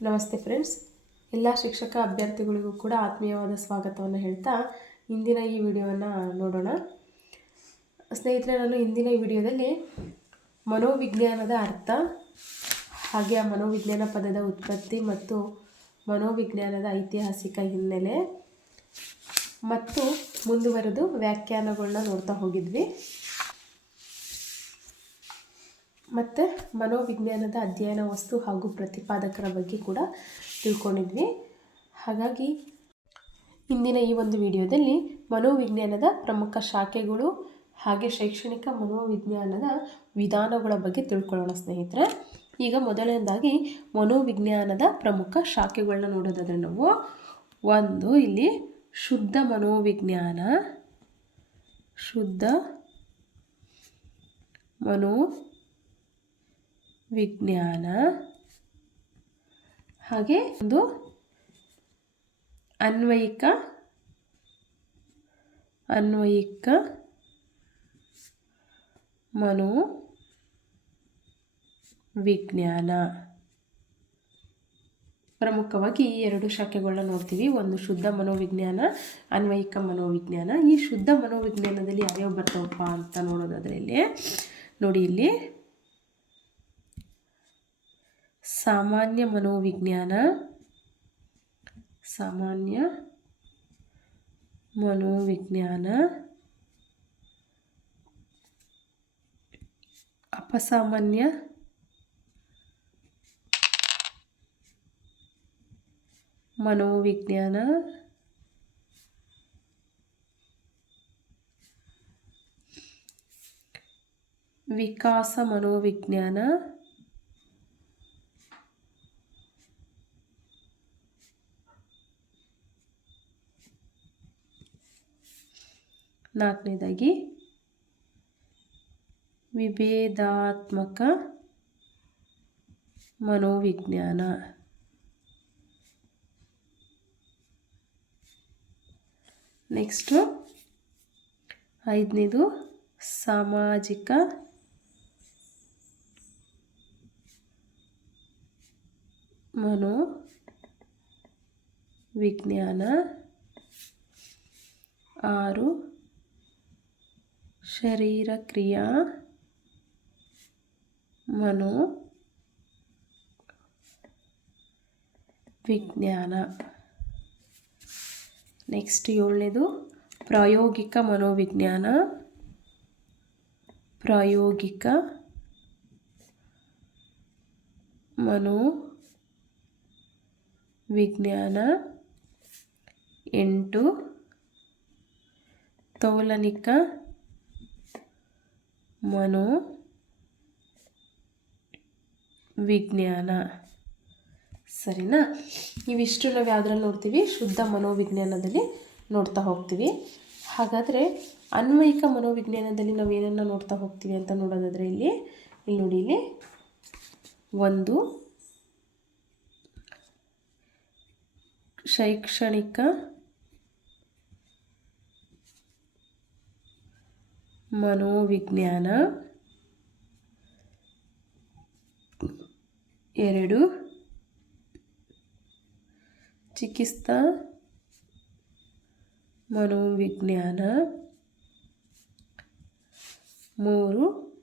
ನಮಸ್ತೆ ಫ್ರೆಂಡ್ಸ್. ಎಲ್ಲ ಶಿಕ್ಷಕ ಅಭ್ಯರ್ಥಿಗಳಿಗೂ ಕೂಡ ಆತ್ಮೀಯವಾದ ಸ್ವಾಗತವನ್ನು ಹೇಳ್ತಾ ಇಂದಿನ ಈ ವಿಡಿಯೋವನ್ನು ನೋಡೋಣ. ಸ್ನೇಹಿತರೆ, ನಾನು ಇಂದಿನ ಈ ವಿಡಿಯೋದಲ್ಲಿ ಮನೋವಿಜ್ಞಾನದ ಅರ್ಥ, ಹಾಗೆ ಆ ಮನೋವಿಜ್ಞಾನ ಪದದ ಉತ್ಪತ್ತಿ ಮತ್ತು ಮನೋವಿಜ್ಞಾನದ ಐತಿಹಾಸಿಕ ಹಿನ್ನೆಲೆ ಮತ್ತು ಮುಂದುವರೆದು ವ್ಯಾಖ್ಯಾನಗಳನ್ನ ನೋಡ್ತಾ ಹೋಗಿದ್ವಿ. ಮತ್ತು ಮನೋವಿಜ್ಞಾನದ ಅಧ್ಯಯನ ವಸ್ತು ಹಾಗೂ ಪ್ರತಿಪಾದಕರ ಬಗ್ಗೆ ಕೂಡ ತಿಳ್ಕೊಂಡಿದ್ವಿ. ಹಾಗಾಗಿ ಇಂದಿನ ಈ ಒಂದು ವಿಡಿಯೋದಲ್ಲಿ ಮನೋವಿಜ್ಞಾನದ ಪ್ರಮುಖ ಶಾಖೆಗಳು ಹಾಗೆ ಶೈಕ್ಷಣಿಕ ಮನೋವಿಜ್ಞಾನದ ವಿಧಾನಗಳ ಬಗ್ಗೆ ತಿಳ್ಕೊಳ್ಳೋಣ ಸ್ನೇಹಿತರೆ. ಈಗ ಮೊದಲನೇದಾಗಿ ಮನೋವಿಜ್ಞಾನದ ಪ್ರಮುಖ ಶಾಖೆಗಳನ್ನ ನೋಡೋದಾದರೆ ನಾವು ಒಂದು ಇಲ್ಲಿ ಶುದ್ಧ ಮನೋವಿಜ್ಞಾನ, ಶುದ್ಧ ಮನೋ ವಿಜ್ಞಾನ. ಹಾಗೆ ಒಂದು ಅನ್ವಯಿಕ ಅನ್ವಯಿಕ ಮನೋ ವಿಜ್ಞಾನ. ಪ್ರಮುಖವಾಗಿ ಈ ಎರಡು ಶಾಖೆಗಳನ್ನ ನೋಡ್ತೀವಿ. ಒಂದು ಶುದ್ಧ ಮನೋವಿಜ್ಞಾನ, ಅನ್ವಯಿಕ ಮನೋವಿಜ್ಞಾನ. ಈ ಶುದ್ಧ ಮನೋವಿಜ್ಞಾನದಲ್ಲಿ ಯಾವ್ಯಾವ ಬರ್ತಾವಪ್ಪ ಅಂತ ನೋಡೋದಾದ್ರೆ ಇಲ್ಲಿ, ನೋಡಿ ಇಲ್ಲಿ. ಸಾಮಾನ್ಯ ಮನೋವಿಜ್ಞಾನ ಸಾಮಾನ್ಯ ಮನೋವಿಜ್ಞಾನ ಅಪಸಾಮಾನ್ಯ ಮನೋವಿಜ್ಞಾನ ವಿಕಾಸ ಮನೋವಿಜ್ಞಾನ ನಾಲ್ಕನೇದಾಗಿ ವಿಭೇದಾತ್ಮಕ ಮನೋವಿಜ್ಞಾನ. ನೆಕ್ಸ್ಟು ಐದನೇದು ಸಾಮಾಜಿಕ ಮನೋ ವಿಜ್ಞಾನ ಆರು ಶರೀರ ಕ್ರಿಯಾ ಮನೋ ವಿಜ್ಞಾನ. ನೆಕ್ಸ್ಟ್ ಏಳನೇದು ಪ್ರಾಯೋಗಿಕ ಮನೋವಿಜ್ಞಾನ. ಪ್ರಾಯೋಗಿಕ ಮನೋ ವಿಜ್ಞಾನ ಎಂಟು ತೌಲನಿಕ ಮನೋ ವಿಜ್ಞಾನ. ಸರಿನಾ? ಇವಿಷ್ಟು ನಾವು ಯಾವುದ್ರಲ್ಲಿ ನೋಡ್ತೀವಿ? ಶುದ್ಧ ಮನೋವಿಜ್ಞಾನದಲ್ಲಿ ನೋಡ್ತಾ ಹೋಗ್ತೀವಿ. ಹಾಗಾದರೆ ಅನ್ವಯಿಕ ಮನೋವಿಜ್ಞಾನದಲ್ಲಿ ನಾವು ಏನನ್ನು ನೋಡ್ತಾ ಹೋಗ್ತೀವಿ ಅಂತ ನೋಡೋದಾದರೆ ಇಲ್ಲಿ ಇಲ್ಲಿ ನೋಡಿ, ಇಲ್ಲಿ ಒಂದು ಶೈಕ್ಷಣಿಕ ಮನೋವಿಜ್ಞಾನ. ಎರಡು. ಚಿಕಿತ್ಸಾ. ಮನೋವಿಜ್ಞಾನ. ಮೂರು.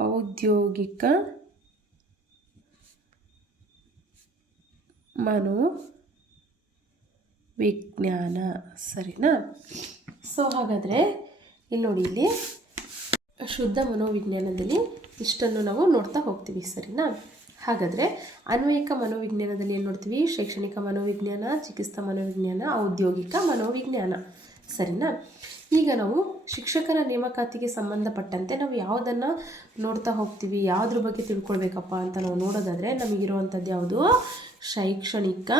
ಔದ್ಯೋಗಿಕ. ಮನೋವಿಜ್ಞಾನ. ಸರಿನಾ? ಸೊ ಹಾಗಾದರೆ ಇಲ್ಲಿ ನೋಡಿ, ಇಲ್ಲಿ ಶುದ್ಧ ಮನೋವಿಜ್ಞಾನದಲ್ಲಿ ಇಷ್ಟನ್ನು ನಾವು ನೋಡ್ತಾ ಹೋಗ್ತೀವಿ, ಸರಿನಾ? ಹಾಗಾದರೆ ಅನ್ವಯಿಕ ಮನೋವಿಜ್ಞಾನದಲ್ಲಿ ಏನು ನೋಡ್ತೀವಿ? ಶೈಕ್ಷಣಿಕ ಮನೋವಿಜ್ಞಾನ ಚಿಕಿತ್ಸಾ ಮನೋವಿಜ್ಞಾನ, ಔದ್ಯೋಗಿಕ ಮನೋವಿಜ್ಞಾನ, ಸರಿನಾ? ಈಗ ನಾವು ಶಿಕ್ಷಕರ ನೇಮಕಾತಿಗೆ ಸಂಬಂಧಪಟ್ಟಂತೆ ನಾವು ಯಾವುದನ್ನು ನೋಡ್ತಾ ಹೋಗ್ತೀವಿ, ಯಾವುದ್ರ ಬಗ್ಗೆ ತಿಳ್ಕೊಳ್ಬೇಕಪ್ಪ ಅಂತ ನಾವು ನೋಡೋದಾದರೆ ನಮಗಿರುವಂಥದ್ದು ಯಾವುದು? ಶೈಕ್ಷಣಿಕ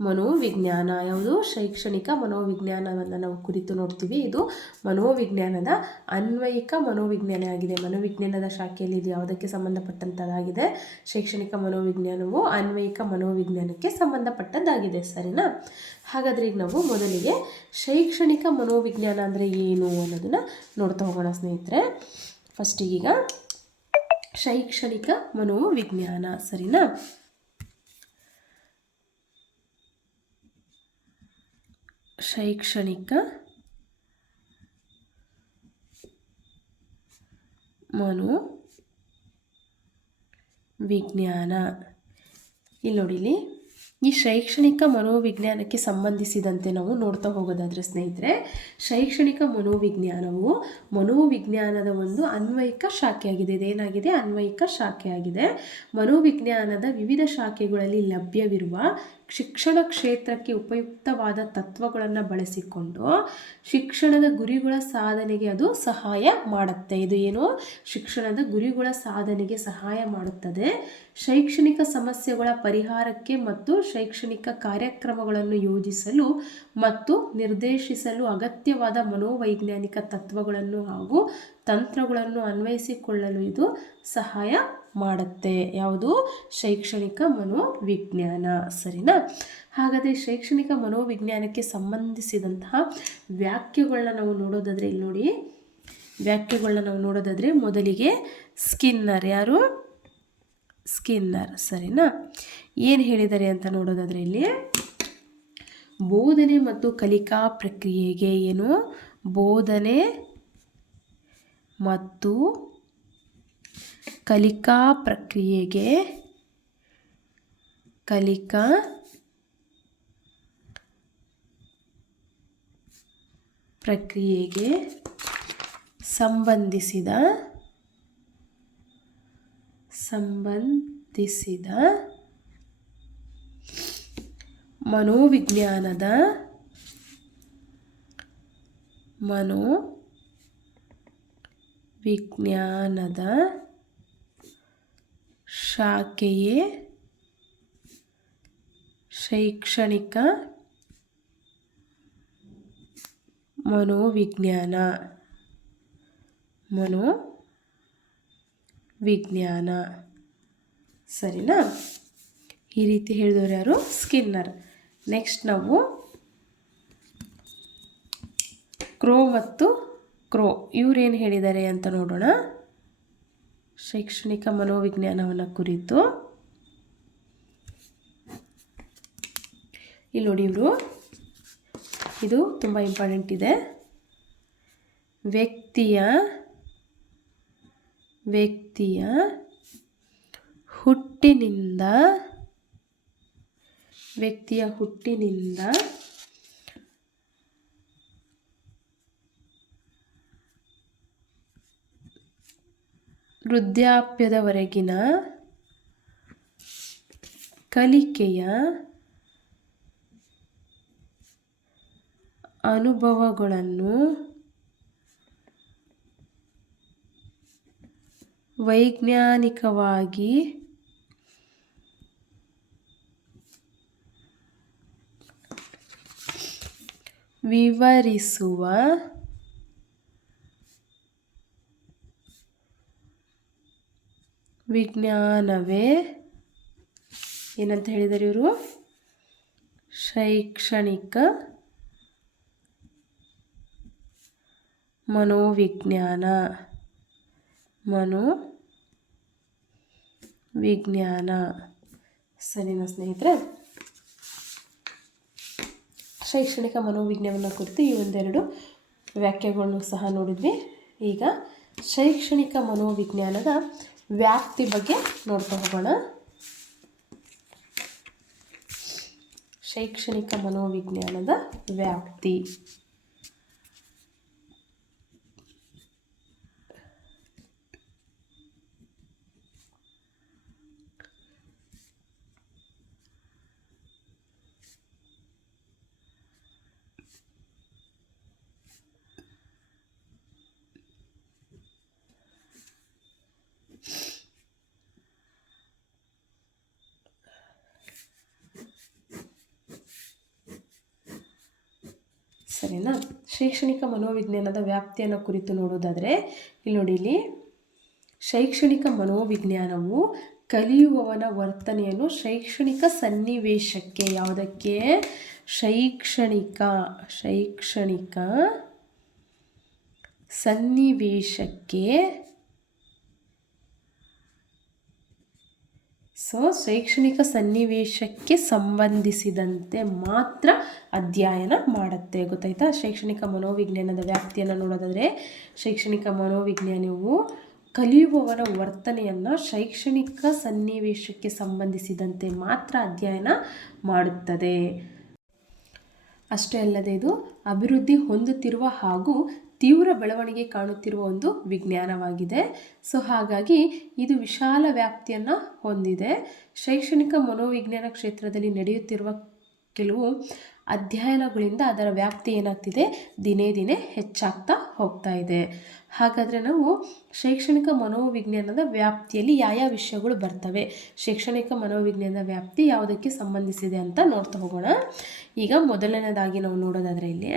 ಮನೋವಿಜ್ಞಾನ ಯಾವುದು? ಶೈಕ್ಷಣಿಕ ಮನೋವಿಜ್ಞಾನವನ್ನು ನಾವು ಕುರಿತು ನೋಡ್ತೀವಿ. ಇದು ಮನೋವಿಜ್ಞಾನದ ಅನ್ವಯಿಕ ಮನೋವಿಜ್ಞಾನ ಆಗಿದೆ. ಮನೋವಿಜ್ಞಾನದ ಶಾಖೆಯಲ್ಲಿ ಇದು ಯಾವುದಕ್ಕೆ ಸಂಬಂಧಪಟ್ಟಂಥದ್ದಾಗಿದೆ ಶೈಕ್ಷಣಿಕ ಮನೋವಿಜ್ಞಾನವು ಅನ್ವಯಿಕ ಮನೋವಿಜ್ಞಾನಕ್ಕೆ ಸಂಬಂಧಪಟ್ಟದ್ದಾಗಿದೆ. ಸರಿನಾ? ಹಾಗಾದರೆ ಈಗ ನಾವು ಮೊದಲಿಗೆ ಶೈಕ್ಷಣಿಕ ಮನೋವಿಜ್ಞಾನ ಅಂದರೆ ಏನು ಅನ್ನೋದನ್ನು ನೋಡ್ತಾ ಹೋಗೋಣ ಸ್ನೇಹಿತರೆ. ಫಸ್ಟಿಗೀಗ ಶೈಕ್ಷಣಿಕ ಮನೋವಿಜ್ಞಾನ. ಸರಿನಾ? ಶೈಕ್ಷಣಿಕ ಮನೋ ವಿಜ್ಞಾನ. ಇಲ್ಲಿ ನೋಡಿಲಿ ಈ ಶೈಕ್ಷಣಿಕ ಮನೋವಿಜ್ಞಾನಕ್ಕೆ ಸಂಬಂಧಿಸಿದಂತೆ ನಾವು ನೋಡ್ತಾ ಹೋಗೋದಾದರೆ ಸ್ನೇಹಿತರೆ, ಶೈಕ್ಷಣಿಕ ಮನೋವಿಜ್ಞಾನವು ಮನೋವಿಜ್ಞಾನದ ಒಂದು ಅನ್ವಯಿಕ ಶಾಖೆಯಾಗಿದೆ. ಇದೇನಾಗಿದೆ? ಅನ್ವಯಿಕ ಶಾಖೆಯಾಗಿದೆ. ಮನೋವಿಜ್ಞಾನದ ವಿವಿಧ ಶಾಖೆಗಳಲ್ಲಿ ಲಭ್ಯವಿರುವ ಶಿಕ್ಷಣ ಕ್ಷೇತ್ರಕ್ಕೆ ಉಪಯುಕ್ತವಾದ ತತ್ವಗಳನ್ನು ಬಳಸಿಕೊಂಡು ಶಿಕ್ಷಣದ ಗುರಿಗಳ ಸಾಧನೆಗೆ ಅದು ಸಹಾಯ ಮಾಡುತ್ತೆ. ಇದು ಏನು? ಶಿಕ್ಷಣದ ಗುರಿಗಳ ಸಾಧನೆಗೆ ಸಹಾಯ ಮಾಡುತ್ತದೆ. ಶೈಕ್ಷಣಿಕ ಸಮಸ್ಯೆಗಳ ಪರಿಹಾರಕ್ಕೆ ಮತ್ತು ಶೈಕ್ಷಣಿಕ ಕಾರ್ಯಕ್ರಮಗಳನ್ನು ಯೋಜಿಸಲು ಮತ್ತು ನಿರ್ದೇಶಿಸಲು ಅಗತ್ಯವಾದ ಮನೋವೈಜ್ಞಾನಿಕ ತತ್ವಗಳನ್ನು ಹಾಗೂ ತಂತ್ರಗಳನ್ನು ಅನ್ವಯಿಸಿಕೊಳ್ಳಲು ಇದು ಸಹಾಯ ಮಾಡುತ್ತೆ. ಯಾವುದು? ಶೈಕ್ಷಣಿಕ ಮನೋವಿಜ್ಞಾನ. ಸರಿನಾ? ಹಾಗಾದರೆ ಶೈಕ್ಷಣಿಕ ಮನೋವಿಜ್ಞಾನಕ್ಕೆ ಸಂಬಂಧಿಸಿದಂತಹ ವ್ಯಾಖ್ಯೆಗಳನ್ನ ನಾವು ನೋಡೋದಾದರೆ ಇಲ್ಲಿ ನೋಡಿ. ವ್ಯಾಖ್ಯೆಗಳನ್ನ ನಾವು ನೋಡೋದಾದರೆ ಮೊದಲಿಗೆ ಸ್ಕಿನ್ನರ್. ಯಾರು? ಸ್ಕಿನ್ನರ್. ಸರಿನಾ? ಏನು ಹೇಳಿದ್ದಾರೆ ಅಂತ ನೋಡೋದಾದರೆ ಇಲ್ಲಿ ಬೋಧನೆ ಮತ್ತು ಕಲಿಕಾ ಪ್ರಕ್ರಿಯೆಗೆ ಏನು? ಬೋಧನೆ ಮತ್ತು ಕಲಿಕಾ ಪ್ರಕ್ರಿಯೆಗೆ ಕಲಿಕಾ ಪ್ರಕ್ರಿಯೆಗೆ ಸಂಬಂಧಿಸಿದ ಸಂಬಂಧಿಸಿದ ಮನೋವಿಜ್ಞಾನದ ಮನೋ ವಿಜ್ಞಾನದ ಶಾಖೆಯೇ ಶೈಕ್ಷಣಿಕ ಮನೋವಿಜ್ಞಾನ. ಮನೋ ವಿಜ್ಞಾನ ಸರಿನಾ? ಈ ರೀತಿ ಹೇಳಿದವರು ಯಾರು? ಸ್ಕಿನ್ನರ್. ನೆಕ್ಸ್ಟ್ ನಾವು ಕ್ರೋ ಮತ್ತು ಕ್ರೋ. ಇವ್ರೇನು ಹೇಳಿದ್ದಾರೆ ಅಂತ ನೋಡೋಣ. ಶೈಕ್ಷಣಿಕ ಮನೋವಿಜ್ಞಾನವನ್ನು ಕುರಿತು. ಇಲ್ಲಿ ನೋಡಿ ಇವರು. ಇದು ತುಂಬ ಇಂಪಾರ್ಟೆಂಟ್ ಇದೆ. ವ್ಯಕ್ತಿಯ ವ್ಯಕ್ತಿಯ ಹುಟ್ಟಿನಿಂದ ವ್ಯಕ್ತಿಯ ಹುಟ್ಟಿನಿಂದ ವೃದ್ಧಾಪ್ಯದವರೆಗಿನ ಕಲಿಕೆಯ ಅನುಭವಗಳನ್ನು ವೈಜ್ಞಾನಿಕವಾಗಿ ವಿವರಿಸುವ ವಿಜ್ಞಾನವೇ? ಏನಂತ ಹೇಳಿದರೆ ಇವರು? ಶೈಕ್ಷಣಿಕ ಮನೋವಿಜ್ಞಾನ. ಮನೋ ವಿಜ್ಞಾನ ಸರಿನಾ ಸ್ನೇಹಿತರೆ. ಶೈಕ್ಷಣಿಕ ಮನೋವಿಜ್ಞಾನ ಕುರಿತು ಈ ಒಂದೆರಡು ವ್ಯಾಖ್ಯೆಗಳನ್ನು ಸಹ ನೋಡಿದ್ವಿ. ಈಗ ಶೈಕ್ಷಣಿಕ ಮನೋವಿಜ್ಞಾನದ ವ್ಯಾಪ್ತಿ ಬಗ್ಗೆ ನೋಡ್ತಾ ಹೋಗೋಣ ಶೈಕ್ಷಣಿಕ ಮನೋವಿಜ್ಞಾನದ ವ್ಯಾಪ್ತಿ. ಸರಿನಾ? ಶೈಕ್ಷಣಿಕ ಮನೋವಿಜ್ಞಾನದ ವ್ಯಾಪ್ತಿಯನ್ನು ಕುರಿತು ನೋಡೋದಾದರೆ, ಇಲ್ಲಿ ನೋಡಿ ಇಲ್ಲಿ, ಶೈಕ್ಷಣಿಕ ಮನೋವಿಜ್ಞಾನವು ಕಲಿಯುವವನ ವರ್ತನೆಯನ್ನು ಶೈಕ್ಷಣಿಕ ಸನ್ನಿವೇಶಕ್ಕೆ, ಯಾವುದಕ್ಕೆ? ಶೈಕ್ಷಣಿಕ ಶೈಕ್ಷಣಿಕ ಸನ್ನಿವೇಶಕ್ಕೆ ಸೊ ಶೈಕ್ಷಣಿಕ ಸನ್ನಿವೇಶಕ್ಕೆ ಸಂಬಂಧಿಸಿದಂತೆ ಮಾತ್ರ ಅಧ್ಯಯನ ಮಾಡುತ್ತೆ. ಗೊತ್ತಾಯ್ತಾ? ಶೈಕ್ಷಣಿಕ ಮನೋವಿಜ್ಞಾನದ ವ್ಯಾಪ್ತಿಯನ್ನು ನೋಡೋದಾದರೆ, ಶೈಕ್ಷಣಿಕ ಮನೋವಿಜ್ಞಾನವು ಕಲಿಯುವವರ ವರ್ತನೆಯನ್ನು ಶೈಕ್ಷಣಿಕ ಸನ್ನಿವೇಶಕ್ಕೆ ಸಂಬಂಧಿಸಿದಂತೆ ಮಾತ್ರ ಅಧ್ಯಯನ ಮಾಡುತ್ತದೆ. ಅಷ್ಟೇ ಅಲ್ಲದೆ ಇದು ಅಭಿವೃದ್ಧಿ ಹೊಂದುತ್ತಿರುವ ಹಾಗೂ ತೀವ್ರ ಬೆಳವಣಿಗೆ ಕಾಣುತ್ತಿರುವ ಒಂದು ವಿಜ್ಞಾನವಾಗಿದೆ. ಸೊ, ಹಾಗಾಗಿ ಇದು ವಿಶಾಲ ವ್ಯಾಪ್ತಿಯನ್ನು ಹೊಂದಿದೆ. ಶೈಕ್ಷಣಿಕ ಮನೋವಿಜ್ಞಾನ ಕ್ಷೇತ್ರದಲ್ಲಿ ನಡೆಯುತ್ತಿರುವ ಕೆಲವು ಅಧ್ಯಯನಗಳಿಂದ ಅದರ ವ್ಯಾಪ್ತಿ ಏನಾಗ್ತಿದೆ? ದಿನೇ ದಿನೇ ಹೆಚ್ಚಾಗ್ತಾ ಹೋಗ್ತಾ ಇದೆ. ಹಾಗಾದರೆ ನಾವು ಶೈಕ್ಷಣಿಕ ಮನೋವಿಜ್ಞಾನದ ವ್ಯಾಪ್ತಿಯಲ್ಲಿ ಯಾವ ವಿಷಯಗಳು ಬರ್ತವೆ? ಶೈಕ್ಷಣಿಕ ಮನೋವಿಜ್ಞಾನದ ವ್ಯಾಪ್ತಿ ಯಾವುದಕ್ಕೆ ಸಂಬಂಧಿಸಿದೆ ಅಂತ ನೋಡ್ತಾ ಹೋಗೋಣ. ಈಗ ಮೊದಲನೇದಾಗಿ ನಾವು ನೋಡೋದಾದರೆ ಇಲ್ಲಿ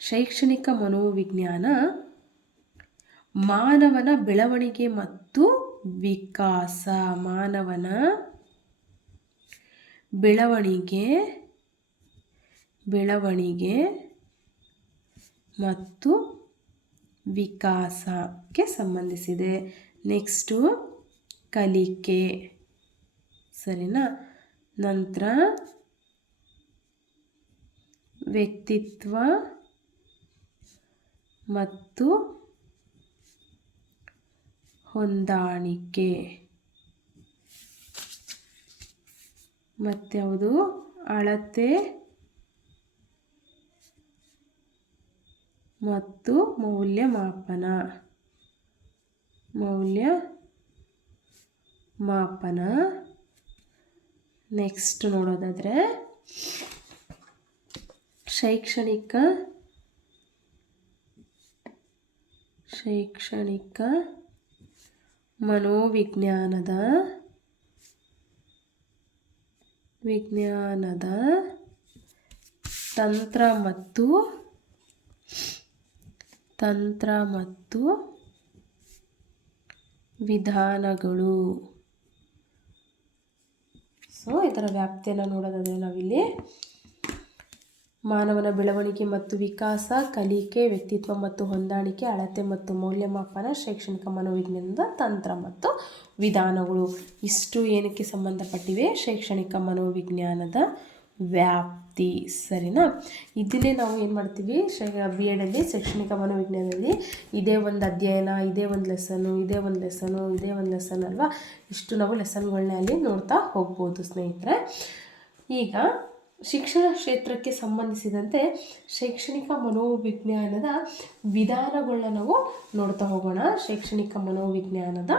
ಶೈಕ್ಷಣಿಕ ಮನೋವಿಜ್ಞಾನ, ಮಾನವನ ಬೆಳವಣಿಗೆ ಮತ್ತು ವಿಕಾಸ. ಮಾನವನ ಬೆಳವಣಿಗೆ ಬೆಳವಣಿಗೆ ಮತ್ತು ವಿಕಾಸಕ್ಕೆ ಸಂಬಂಧಿಸಿದೆ. ನೆಕ್ಸ್ಟು, ಕಲಿಕೆ. ಸರಿನಾ? ನಂತರ, ವ್ಯಕ್ತಿತ್ವ ಮತ್ತು ಹೊಂದಾಣಿಕೆ. ಮತ್ತ್ಯಾವುದು ಅಳತೆ ಮತ್ತು ಮೌಲ್ಯಮಾಪನ. ಮೌಲ್ಯ ಮಾಪನ ನೆಕ್ಸ್ಟ್ ನೋಡೋದಾದರೆ ಶೈಕ್ಷಣಿಕ ಶೈಕ್ಷಣಿಕ ಮನೋವಿಜ್ಞಾನದ ವಿಜ್ಞಾನದ ತಂತ್ರ ಮತ್ತು ತಂತ್ರ ಮತ್ತು ವಿಧಾನಗಳು. ಸೊ ಇದರ ವ್ಯಾಪ್ತಿಯನ್ನು ನೋಡೋದಾದರೆ ನಾವಿಲ್ಲಿ ಮಾನವನ ಬೆಳವಣಿಗೆ ಮತ್ತು ವಿಕಾಸ, ಕಲಿಕೆ, ವ್ಯಕ್ತಿತ್ವ ಮತ್ತು ಹೊಂದಾಣಿಕೆ, ಅಳತೆ ಮತ್ತು ಮೌಲ್ಯಮಾಪನ, ಶೈಕ್ಷಣಿಕ ಮನೋವಿಜ್ಞಾನದ ತಂತ್ರ ಮತ್ತು ವಿಧಾನಗಳು. ಇಷ್ಟು ಏನಕ್ಕೆ ಸಂಬಂಧಪಟ್ಟಿವೆ? ಶೈಕ್ಷಣಿಕ ಮನೋವಿಜ್ಞಾನದ ವ್ಯಾಪ್ತಿ. ಸರಿನಾ? ಇದನ್ನೇ ನಾವು ಏನು ಮಾಡ್ತೀವಿ? ಶೈ ಬಿ ಎಡಲ್ಲಿ ಶೈಕ್ಷಣಿಕ ಮನೋವಿಜ್ಞಾನದಲ್ಲಿ ಇದೇ ಒಂದು ಅಧ್ಯಯನ, ಇದೇ ಒಂದು ಲೆಸನು ಇದೇ ಒಂದು ಲೆಸನು ಇದೇ ಒಂದು ಲೆಸನ್ ಅಲ್ವಾ? ಇಷ್ಟು ನಾವು ಲೆಸನ್ಗಳನ್ನ ಅಲ್ಲಿ ನೋಡ್ತಾ ಹೋಗ್ಬೋದು ಸ್ನೇಹಿತರೆ. ಈಗ ಶಿಕ್ಷಣ ಕ್ಷೇತ್ರಕ್ಕೆ ಸಂಬಂಧಿಸಿದಂತೆ ಶೈಕ್ಷಣಿಕ ಮನೋವಿಜ್ಞಾನದ ವಿಧಾನಗಳನ್ನ ನಾವು ನೋಡ್ತಾ ಹೋಗೋಣ. ಶೈಕ್ಷಣಿಕ ಮನೋವಿಜ್ಞಾನದ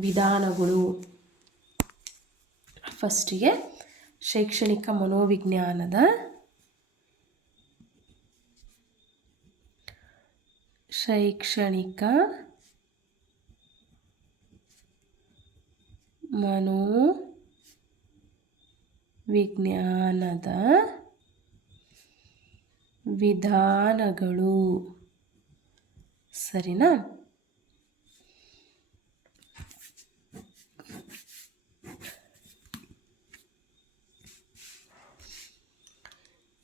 ವಿಧಾನಗಳು. ಫಸ್ಟಿಗೆ ಶೈಕ್ಷಣಿಕ ಮನೋವಿಜ್ಞಾನದ ಶೈಕ್ಷಣಿಕ ಮನೋ ವಿಜ್ಞಾನದ ವಿಧಾನಗಳು. ಸರಿನಾ?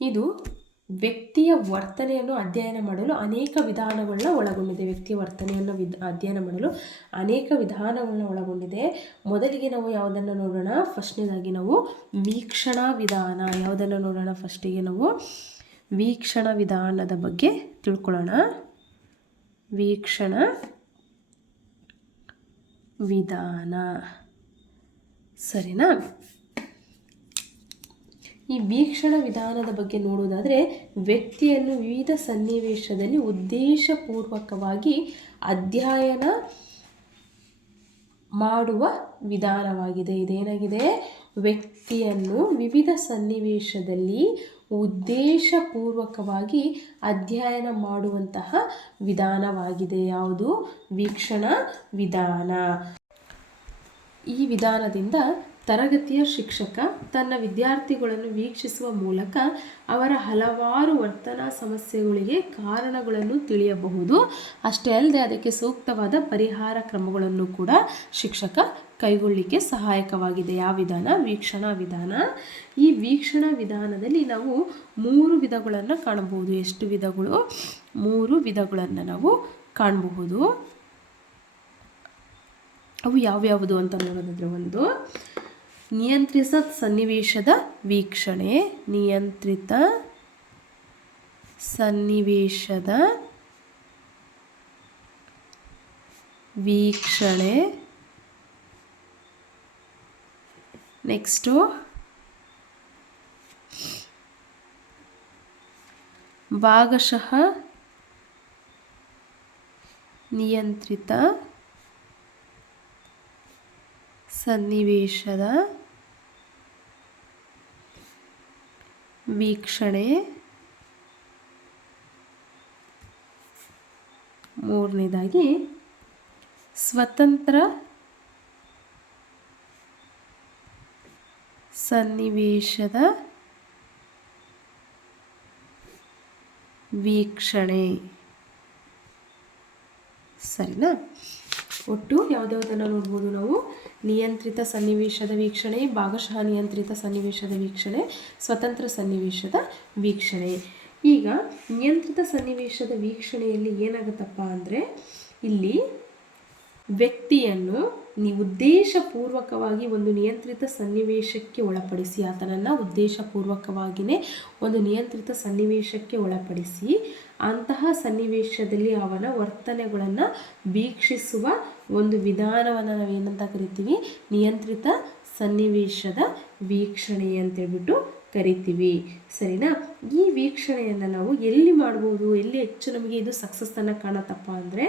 ಇದು ವ್ಯಕ್ತಿಯ ವರ್ತನೆಯನ್ನು ಅಧ್ಯಯನ ಮಾಡಲು ಅನೇಕ ವಿಧಾನಗಳನ್ನ ಒಳಗೊಂಡಿದೆ. ವ್ಯಕ್ತಿಯ ವರ್ತನೆಯನ್ನು ವಿದ್, ಅಧ್ಯಯನ ಮಾಡಲು ಅನೇಕ ವಿಧಾನಗಳನ್ನ ಒಳಗೊಂಡಿದೆ. ಮೊದಲಿಗೆ ನಾವು ಯಾವುದನ್ನು ನೋಡೋಣ? ಫಸ್ಟ್ನೇದಾಗಿ ನಾವು ವೀಕ್ಷಣಾ ವಿಧಾನ. ಯಾವುದನ್ನು ನೋಡೋಣ ಫಸ್ಟಿಗೆ ನಾವು? ವೀಕ್ಷಣ ವಿಧಾನದ ಬಗ್ಗೆ ತಿಳ್ಕೊಳ್ಳೋಣ. ವೀಕ್ಷಣ ವಿಧಾನ. ಸರಿನಾ? ಈ ವೀಕ್ಷಣ ವಿಧಾನದ ಬಗ್ಗೆ ನೋಡೋದಾದರೆ ವ್ಯಕ್ತಿಯನ್ನು ವಿವಿಧ ಸನ್ನಿವೇಶದಲ್ಲಿ ಉದ್ದೇಶಪೂರ್ವಕವಾಗಿ ಅಧ್ಯಯನ ಮಾಡುವ ವಿಧಾನವಾಗಿದೆ. ಇದೇನಾಗಿದೆ? ವ್ಯಕ್ತಿಯನ್ನು ವಿವಿಧ ಸನ್ನಿವೇಶದಲ್ಲಿ ಉದ್ದೇಶಪೂರ್ವಕವಾಗಿ ಅಧ್ಯಯನ ಮಾಡುವಂತಹ ವಿಧಾನವಾಗಿದೆ. ಯಾವುದು? ವೀಕ್ಷಣ ವಿಧಾನ. ಈ ವಿಧಾನದಿಂದ ತರಗತಿಯ ಶಿಕ್ಷಕ ತನ್ನ ವಿದ್ಯಾರ್ಥಿಗಳನ್ನು ವೀಕ್ಷಿಸುವ ಮೂಲಕ ಅವರ ಹಲವಾರು ವರ್ತನಾ ಸಮಸ್ಯೆಗಳಿಗೆ ಕಾರಣಗಳನ್ನು ತಿಳಿಯಬಹುದು. ಅಷ್ಟೇ ಅಲ್ಲದೆ ಅದಕ್ಕೆ ಸೂಕ್ತವಾದ ಪರಿಹಾರ ಕ್ರಮಗಳನ್ನು ಕೂಡ ಶಿಕ್ಷಕ ಕೈಗೊಳ್ಳಿಕ್ಕೆ ಸಹಾಯಕವಾಗಿದೆ. ಯಾವ ವಿಧಾನ? ವೀಕ್ಷಣಾ ವಿಧಾನ. ಈ ವೀಕ್ಷಣಾ ವಿಧಾನದಲ್ಲಿ ನಾವು ಮೂರು ವಿಧಗಳನ್ನು ಕಾಣಬಹುದು. ಎಷ್ಟು ವಿಧಗಳು? ಮೂರು ವಿಧಗಳನ್ನು ನಾವು ಕಾಣಬಹುದು. ಅವು ಯಾವ್ಯಾವುದು ಅಂತ ನೋಡೋದಾದ್ರೆ ಒಂದು ನಿಯಂತ್ರಿತ ಸನ್ನಿವೇಶದ ವೀಕ್ಷಣೆ ನಿಯಂತ್ರಿತ ಸನ್ನಿವೇಶದ ವೀಕ್ಷಣೆ. ನೆಕ್ಸ್ಟು ಭಾಗಶಃ ನಿಯಂತ್ರಿತ ಸನ್ನಿವೇಶದ ವೀಕ್ಷಣೆ. ಮೂರನೇದಾಗಿ ಸ್ವತಂತ್ರ ಸನ್ನಿವೇಶದ ವೀಕ್ಷಣೆ. ಸರಿನಾ? ಒಟ್ಟು ಯಾವುದ್ಯಾವುದನ್ನು ನೋಡ್ಬೋದು ನಾವು? ನಿಯಂತ್ರಿತ ಸನ್ನಿವೇಶದ ವೀಕ್ಷಣೆ, ಭಾಗಶಃ ನಿಯಂತ್ರಿತ ಸನ್ನಿವೇಶದ ವೀಕ್ಷಣೆ, ಸ್ವತಂತ್ರ ಸನ್ನಿವೇಶದ ವೀಕ್ಷಣೆ. ಈಗ ನಿಯಂತ್ರಿತ ಸನ್ನಿವೇಶದ ವೀಕ್ಷಣೆಯಲ್ಲಿ ಏನಾಗುತ್ತಪ್ಪ ಅಂದರೆ ಇಲ್ಲಿ ವ್ಯಕ್ತಿಯನ್ನು ನೀವು ಉದ್ದೇಶಪೂರ್ವಕವಾಗಿ ಒಂದು ನಿಯಂತ್ರಿತ ಸನ್ನಿವೇಶಕ್ಕೆ ಒಳಪಡಿಸಿ, ಆತನನ್ನು ಉದ್ದೇಶಪೂರ್ವಕವಾಗಿಯೇ ಒಂದು ನಿಯಂತ್ರಿತ ಸನ್ನಿವೇಶಕ್ಕೆ ಒಳಪಡಿಸಿ, ಅಂತಹ ಸನ್ನಿವೇಶದಲ್ಲಿ ಅವನ ವರ್ತನೆಗಳನ್ನು ವೀಕ್ಷಿಸುವ ಒಂದು ವಿಧಾನವನ್ನು ನಾವೇನಂತ ಕರಿತೀವಿ? ನಿಯಂತ್ರಿತ ಸನ್ನಿವೇಶದ ವೀಕ್ಷಣೆ ಅಂತೇಳ್ಬಿಟ್ಟು ಕರಿತೀವಿ. ಸರಿನಾ? ಈ ವೀಕ್ಷಣೆಯನ್ನು ನಾವು ಎಲ್ಲಿ ಮಾಡ್ಬೋದು? ಎಲ್ಲಿ ಹೆಚ್ಚು ನಮಗೆ ಇದು ಸಕ್ಸಸ್ಸನ್ನು ಕಾಣತ್ತಪ್ಪ ಅಂದರೆ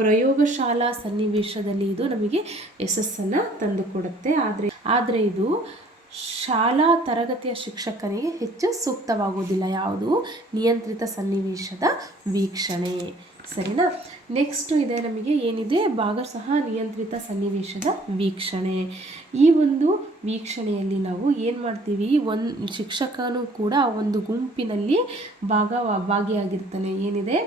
ಪ್ರಯೋಗಶಾಲಾ ಸನ್ನಿವೇಶದಲ್ಲಿ ಇದು ನಮಗೆ ಯಶಸ್ಸನ್ನು ತಂದುಕೊಡುತ್ತೆ. ಆದರೆ ಆದರೆ ಇದು ಶಾಲಾ ತರಗತಿಯ ಶಿಕ್ಷಕನಿಗೆ ಹೆಚ್ಚು ಸೂಕ್ತವಾಗುವುದಿಲ್ಲ. ಯಾವುದು? ನಿಯಂತ್ರಿತ ಸನ್ನಿವೇಶದ ವೀಕ್ಷಣೆ. ಸರಿನಾ? ನೆಕ್ಸ್ಟ್ ಇದೆ ನಮಗೆ ಏನಿದೆ? ಭಾಗಶಃ ನಿಯಂತ್ರಿತ ಸನ್ನಿವೇಶದ ವೀಕ್ಷಣೆ. ಈ ಒಂದು ವೀಕ್ಷಣೆಯಲ್ಲಿ ನಾವು ಏನು ಮಾಡ್ತೀವಿ? ಒಂದು ಶಿಕ್ಷಕನು ಕೂಡ ಒಂದು ಗುಂಪಿನಲ್ಲಿ ಭಾಗ ಭಾಗಿಯಾಗಿರ್ತಾನೆ. ಏನಿದೆ?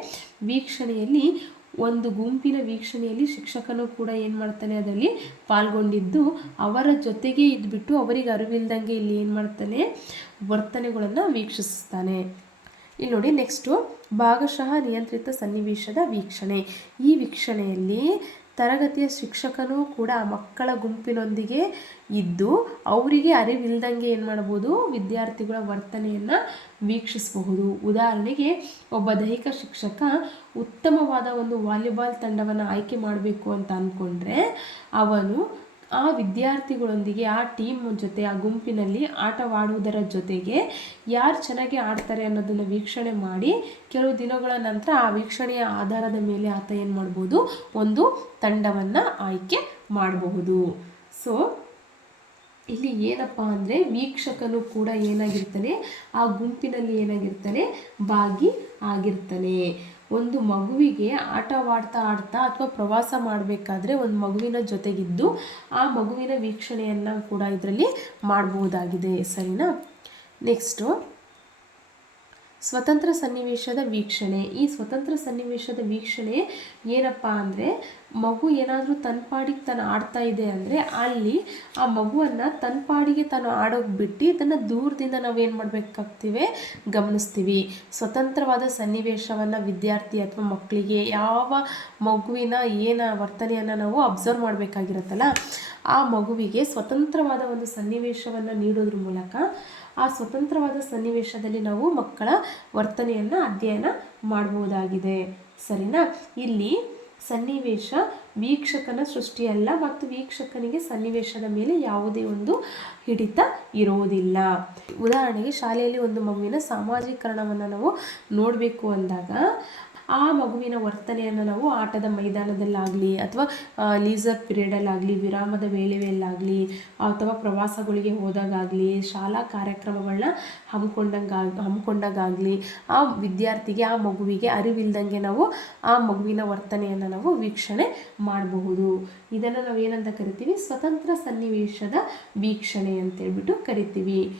ವೀಕ್ಷಣೆಯಲ್ಲಿ ಒಂದು ಗುಂಪಿನ ವೀಕ್ಷಣೆಯಲ್ಲಿ ಶಿಕ್ಷಕನು ಕೂಡ ಏನು ಮಾಡ್ತಾನೆ ಅದರಲ್ಲಿ ಪಾಲ್ಗೊಂಡಿದ್ದು ಅವರ ಜೊತೆಗೆ ಇದ್ಬಿಟ್ಟು ಅವರಿಗೆ ಅರಿವಿಲ್ದಂಗೆ ಇಲ್ಲಿ ಏನು ಮಾಡ್ತಾನೆ ವರ್ತನೆಗಳನ್ನು ವೀಕ್ಷಿಸ್ತಾನೆ. ಇಲ್ಲಿ ನೋಡಿ ನೆಕ್ಸ್ಟು ಭಾಗಶಃ ನಿಯಂತ್ರಿತ ಸನ್ನಿವೇಶದ ವೀಕ್ಷಣೆ. ಈ ವೀಕ್ಷಣೆಯಲ್ಲಿ ತರಗತಿಯ ಶಿಕ್ಷಕನೂ ಕೂಡ ಮಕ್ಕಳ ಗುಂಪಿನೊಂದಿಗೆ ಇದ್ದು ಅವರಿಗೆ ಅರಿವಿಲ್ದಂಗೆ ಏನು ಮಾಡ್ಬೋದು, ವಿದ್ಯಾರ್ಥಿಗಳ ವರ್ತನೆಯನ್ನು ವೀಕ್ಷಿಸಬಹುದು. ಉದಾಹರಣೆಗೆ, ಒಬ್ಬ ದೈಹಿಕ ಶಿಕ್ಷಕ ಉತ್ತಮವಾದ ಒಂದು ವಾಲಿಬಾಲ್ ತಂಡವನ್ನು ಆಯ್ಕೆ ಮಾಡಬೇಕು ಅಂತ ಅಂದ್ಕೊಂಡ್ರೆ ಅವನು ಆ ವಿದ್ಯಾರ್ಥಿಗಳೊಂದಿಗೆ, ಆ ಟೀಮ್ ಜೊತೆ, ಆ ಗುಂಪಿನಲ್ಲಿ ಆಟವಾಡುವುದರ ಜೊತೆಗೆ ಯಾರು ಚೆನ್ನಾಗಿ ಆಡ್ತಾರೆ ಅನ್ನೋದನ್ನು ವೀಕ್ಷಣೆ ಮಾಡಿ ಕೆಲವು ದಿನಗಳ ನಂತರ ಆ ವೀಕ್ಷಣೆಯ ಆಧಾರದ ಮೇಲೆ ಆತ ಏನು ಮಾಡ್ಬೋದು? ಒಂದು ತಂಡವನ್ನು ಆಯ್ಕೆ ಮಾಡಬಹುದು. ಸೊ ಇಲ್ಲಿ ಏನಪ್ಪ ಅಂದರೆ ವೀಕ್ಷಕನು ಕೂಡ ಏನಾಗಿರ್ತಾನೆ, ಆ ಗುಂಪಿನಲ್ಲಿ ಏನಾಗಿರ್ತಾನೆ, ಭಾಗಿ ಆಗಿರ್ತಾನೆ. ಒಂದು ಮಗುವಿಗೆ ಆಟವಾಡ್ತಾ ಆಡ್ತಾ ಅಥವಾ ಪ್ರವಾಸ ಮಾಡಬೇಕಾದ್ರೆ ಒಂದು ಮಗುವಿನ ಜೊತೆಗಿದ್ದು ಆ ಮಗುವಿನ ವೀಕ್ಷಣೆಯನ್ನು ಕೂಡ ಇದರಲ್ಲಿ ಮಾಡಬಹುದಾಗಿದೆ ಸರಿನಾ? ನೆಕ್ಸ್ಟು ಸ್ವತಂತ್ರ ಸನ್ನಿವೇಶದ ವೀಕ್ಷಣೆ. ಈ ಸ್ವತಂತ್ರ ಸನ್ನಿವೇಶದ ವೀಕ್ಷಣೆ ಏನಪ್ಪ ಅಂದರೆ, ಮಗು ಏನಾದರೂ ತನ್ನ ಪಾಡಿಗೆ ತಾನು ಆಡ್ತಾ ಇದೆ ಅಂದರೆ ಅಲ್ಲಿ ಆ ಮಗುವನ್ನು ತನ್ನ ಪಾಡಿಗೆ ತಾನು ಆಡೋಕೆ ಬಿಟ್ಟು ಇದನ್ನು ದೂರದಿಂದ ನಾವೇನು ಮಾಡಬೇಕಾಗ್ತೀವಿ? ಗಮನಿಸ್ತೀವಿ. ಸ್ವತಂತ್ರವಾದ ಸನ್ನಿವೇಶವನ್ನು ವಿದ್ಯಾರ್ಥಿ ಅಥವಾ ಮಕ್ಕಳಿಗೆ ಯಾವ ಮಗುವಿನ ಏನ ವರ್ತನೆಯನ್ನು ನಾವು ಅಬ್ಸರ್ವ್ ಮಾಡಬೇಕಾಗಿರುತ್ತಲ್ಲ, ಆ ಮಗುವಿಗೆ ಸ್ವತಂತ್ರವಾದ ಒಂದು ಸನ್ನಿವೇಶವನ್ನು ನೀಡೋದ್ರ ಮೂಲಕ ಆ ಸ್ವತಂತ್ರವಾದ ಸನ್ನಿವೇಶದಲ್ಲಿ ನಾವು ಮಕ್ಕಳ ವರ್ತನೆಯನ್ನು ಅಧ್ಯಯನ ಮಾಡಬಹುದಾಗಿದೆ. ಸರಿನಾ? ಇಲ್ಲಿ ಸನ್ನಿವೇಶ ವೀಕ್ಷಕನ ಸೃಷ್ಟಿಯಲ್ಲ ಮತ್ತು ವೀಕ್ಷಕನಿಗೆ ಸನ್ನಿವೇಶದ ಮೇಲೆ ಯಾವುದೇ ಒಂದು ಹಿಡಿತ ಇರುವುದಿಲ್ಲ. ಉದಾಹರಣೆಗೆ ಶಾಲೆಯಲ್ಲಿ ಒಂದು ಮಗುವಿನ ಸಾಮಾಜೀಕರಣವನ್ನು ನಾವು ನೋಡಬೇಕು ಅಂದಾಗ ಆ ಮಗುವಿನ ವರ್ತನೆಯನ್ನು ನಾವು ಆಟದ ಮೈದಾನದಲ್ಲಾಗಲಿ ಅಥವಾ ಲೀಸರ್ ಪಿರಿಯಡಲ್ಲಾಗಲಿ ವಿರಾಮದ ವೇಳೆಯಲ್ಲಾಗಲಿ ಅಥವಾ ಪ್ರವಾಸಗಳಿಗೆ ಹೋದಾಗಲಿ ಶಾಲಾ ಕಾರ್ಯಕ್ರಮಗಳನ್ನ ಹಮ್ಮಿಕೊಂಡಂಗೆ ಹಮ್ಮಿಕೊಂಡಾಗಲಿ ಆ ವಿದ್ಯಾರ್ಥಿಗೆ, ಆ ಮಗುವಿಗೆ ಅರಿವಿಲ್ದಂಗೆ ನಾವು ಆ ಮಗುವಿನ ವರ್ತನೆಯನ್ನು ನಾವು ವೀಕ್ಷಣೆ ಮಾಡಬಹುದು. ಇದನ್ನು ನಾವು ಏನಂತ ಕರಿತೀವಿ? ಸ್ವತಂತ್ರ ಸನ್ನಿವೇಶದ ವೀಕ್ಷಣೆ ಅಂತೇಳ್ಬಿಟ್ಟು ಕರಿತೀವಿ.